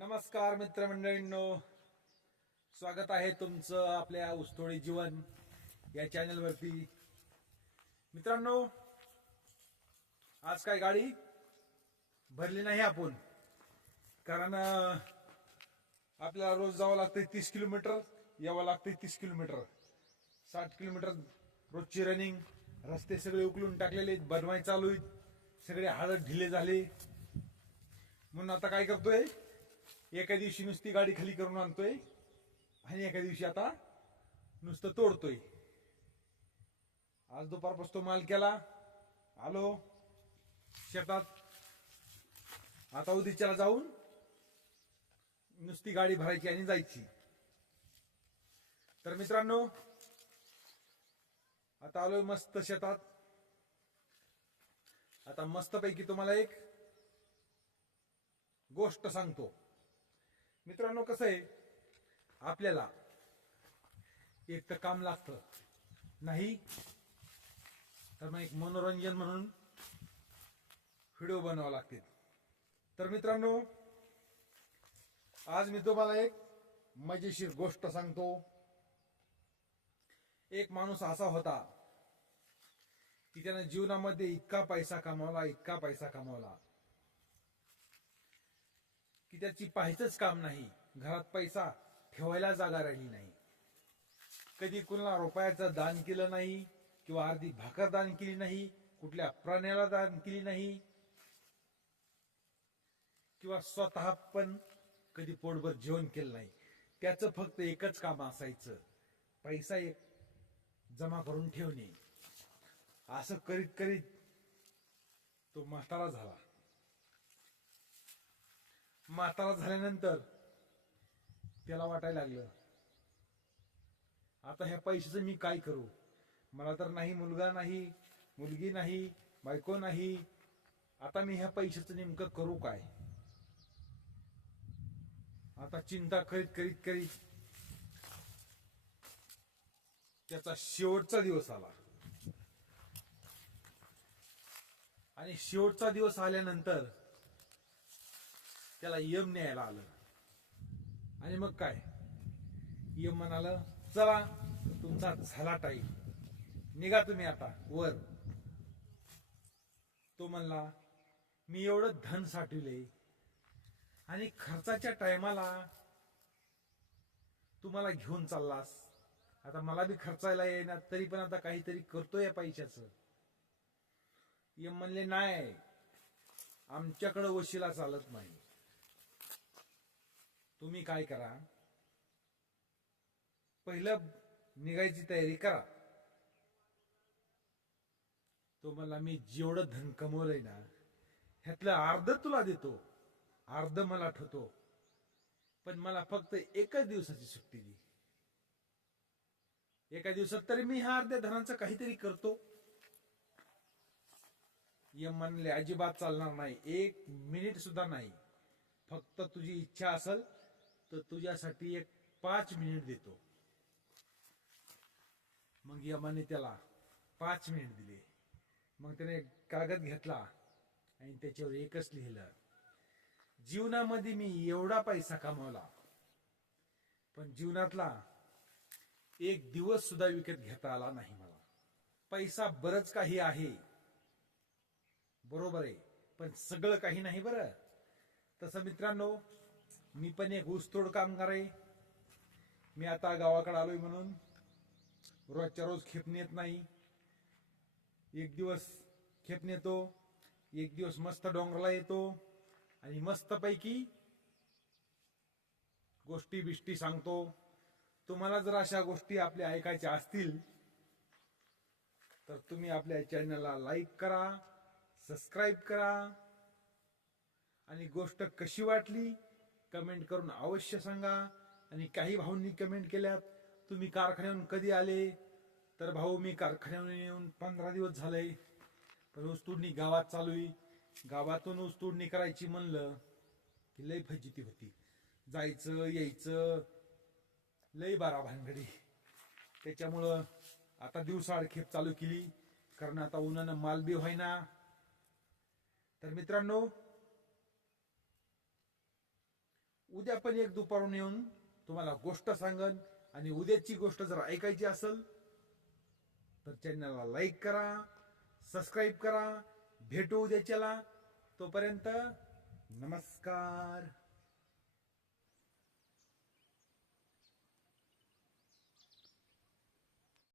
नमस्कार मित्रमंडळींनो. स्वागत आहे तुमचं आपल्या उस्तोळी जीवन या चॅनलवरती. मित्रांनो आज काय गाडी भरली नाही आपण. कारण आपल्याला रोज जावं लागतंय तीस किलोमीटर यावं लागतंय तीस किलोमीटर. साठ किलोमीटर रोजची रनिंग रस्ते सगळे उकलून टाकलेले बनवाय चालू आहेत सगळे हळद ढिले झाले. म्हणून आता काय करतोय एका दिवशी नुसती गाडी खाली करून आणतोय आणि एका दिवशी आता नुसतं तोडतोय. आज दुपारपासून माल केला. आलो. शेतात. आता उद्याच्याला जाऊन नुसती गाडी भरायची आणि जायची. तर मित्रांनो आता आलोय मस्त शेतात. आता मस्तपैकी तुम्हाला एक गोष्ट सांगतो. मित्रांनो कसं आहे? आपल्याला एक तर काम लागतं. नाही तर मग एक मनोरंजन म्हणून व्हिडिओ बनवावं लागतील. तर मित्रांनो आज मी तुम्हाला एक मजेशीर गोष्ट सांगतो. एक माणूस असा होता की त्यानं जीवनामध्ये इतका पैसा कमावला इतका पैसा कमावला. की त्याची पाहायचंच काम नाही. घरात पैसा ठेवायला जागा राहिली नाही. कधी कुणाला रुपयाचं दान केलं नाही किंवा अर्धी भाकर दान केली नाही कुठल्या प्राण्याला दान केली नाही किंवा स्वतः पण कधी पोटभर जेवण केलं नाही. त्याचं फक्त एकच काम असायचं. पैसा एक जमा करून ठेवणे. असं करीत करीत तो म्हातारा झाला. म्हातारा झाल्यानंतर त्याला वाटायला लागलं आता ह्या पैशाचं मी काय करू? मला तर नाही मुलगा नाही मुलगी नाही बायको नाही. आता मी ह्या पैशाचं नेमकं करू काय? आता चिंता करीत करीत करीत त्याचा शेवटचा दिवस आला. आणि शेवटचा दिवस आल्यानंतर त्याला यम न्यायला आलं. आणि मग काय? यम म्हणाल चला तुमचा झाला टाईम निघा तुम्ही आता वर. तो म्हणला मी एवढं धन साठविले आणि खर्चाच्या टायमाला तुम्हाला घेऊन चाललास. आता मला बी खर्चायला येणार तरी पण आता काहीतरी करतोय या पैशाचं. यम म्हणले नाही आमच्याकडं वशिला चालत नाही. तुम्ही काय करा? पहिलं निघायची तयारी करा. तो मला मी जेवढं धन कमवलंय ना ह्यातलं अर्ध तुला देतो अर्ध मला ठेवतो. पण मला फक्त एकच दिवसाची सुट्टी दी. एका दिवसात तरी मी ह्या अर्ध्या धनाचं काहीतरी करतो. यम म्हणले अजिबात चालणार नाही. एक मिनिट सुद्धा नाही. फक्त तुझी इच्छा असेल तर तुझ्यासाठी एक पाच मिनिट देतो. मग यमाने त्याला पाच मिनिट दिले. मग त्याने एक कागद घेतला आणि त्याच्यावर एकच लिहिलं जीवनामध्ये मी एवढा पैसा कमावला पण जीवनातला एक दिवस सुद्धा विकत घेता आला नाही मला. पैसा बरंच काही आहे. बरोबर आहे पण सगळं काही नाही बरं. तसं मित्रांनो मी पण एक ऊसतोड कामगार आहे. मी आता गावाकडे आलोय म्हणून. रोजच्या रोज खेपणी येत नाही. एक दिवस खेपणी येतो एक दिवस मस्त डोंगराला येतो आणि मस्तपैकी गोष्टी बिष्टी सांगतो. तुम्हाला जर अशा गोष्टी आपल्या ऐकायच्या असतील तर तुम्ही आपल्या चॅनलला लाईक करा सबस्क्राईब करा आणि गोष्ट कशी वाटली कमेंट करून अवश्य सांगा. आणि काही भाऊंनी कमेंट केल्यात तुम्ही कारखान्याहून कधी आले? तर भाऊ मी कारखान्याहून येऊन पंधरा दिवस झाले पण ऊसतोडणी गावात चालू आहे. गावातून ऊसतोडणी करायची म्हणलं की लय फजिती होती. जायचं यायचं लय बारा भानगडी. त्याच्यामुळं आता दिवसाआड खेप चालू केली. कारण आता उन्हानं माल बी व्हायना. तर मित्रांनो उद्या पण एक दुपारून येऊन तुम्हाला गोष्ट सांगन आणि उद्याची गोष्ट जर ऐकायची असेल तर चॅनलला लाईक करा सबस्क्राईब करा भेटू उद्याच्याला. तोपर्यंत नमस्कार.